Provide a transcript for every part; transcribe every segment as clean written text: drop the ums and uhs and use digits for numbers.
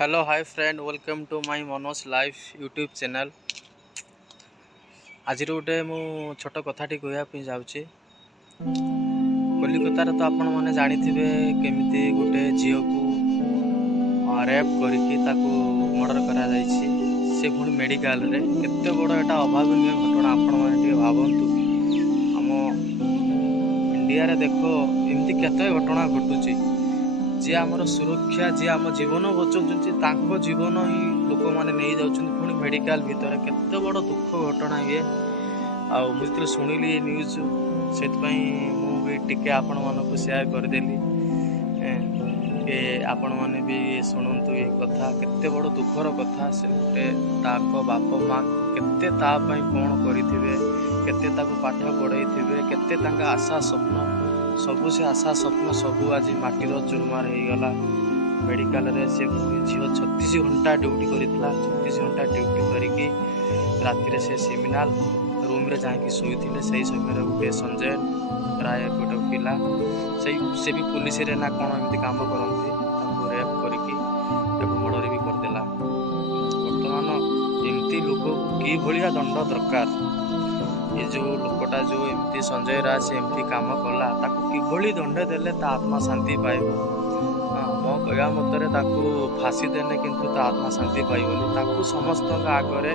Hello hi friend welcome to my Manoj life YouTube channel. आज गोटे मु छोट कथाटी कहवाई जाऊँगी। कलिकतार तो आपण मैंने जानी केमिति गोटे झील को रेप करके मर्डर करा से पुणी मेडिकल रे केते बड़ एटा अभावनीय घटना। आपण मैंने भावतु आम इंडिया रे देखो एमती केते घटना घटुची जी आमर सुरक्षा जी आम जीवन बचाऊँ जीवन ही लोक मैंने नहीं जाऊँ पुणी मेडिकल भितर केते बड़ दुख घटना ये मुझे शुणिली न्यूज से मुझे आपण मानक शेयर करदेली कि आपण मैंने भी शुणु ये कथा केते बड़ दुखर कथा। से गोटे बाप माँ केते कौन करें केते पाठ पढ़े केते आशा स्वप्न सबू से आशा स्वप्न सबू आज माटीर चुरमार हो गला। मेडिकल रे से झील 36 घंटा ड्यूटी करथिला। 36 घंटा ड्यूटी करके राति से सेमिनाल रूम रे जाके शुईथिले। से समय गोटे संजय राय गोटे पिला से भी पुलिस रे ना कौन एमती काम करती रेप करके मर्डर भी करदेला। बर्तमान एमती लोक कि भलिया दंड दरकार। ये जो लोकटा जो एमती संजय राय से एमती काम कला ताकू किभली दंड देले ता आत्मा शांति पाइब। मो कहवा मतरे ताकू फांसी देने किंतु ता आत्मा शांति पाइबनी। ताकू समस्त आगरे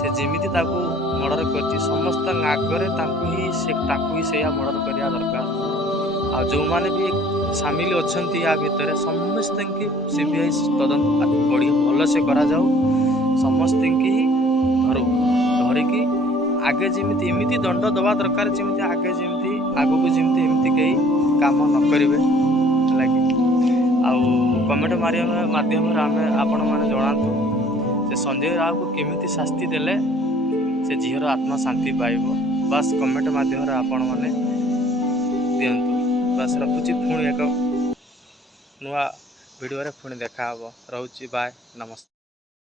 से जेमिति ताकू मर्डर करछि समस्त आगरे ताकू ही से मर्डर करिया दरकार। आ जो माने भी शामिल अछंती या भितर समस्त की सीबीआई तदंत बड़ी भल से करा जाऊ। समस्त की धरिकी आगे जमी एमती दंड दवा दरकार जमी आगे जमी आगू जमी एमती कहीं काम न करेंगे लगे। कमेंट माध्यम आम आपण मैंने जनातु से संजय राव को केमिति शास्ति देले से झीर आत्मा शांति पाइब। बस कमेंट माध्यम आपण मैंने दिंतु। बस रखुची पुणी एक नुआ वीडियो रे पुणी देखा रोची बाय नमस्ते।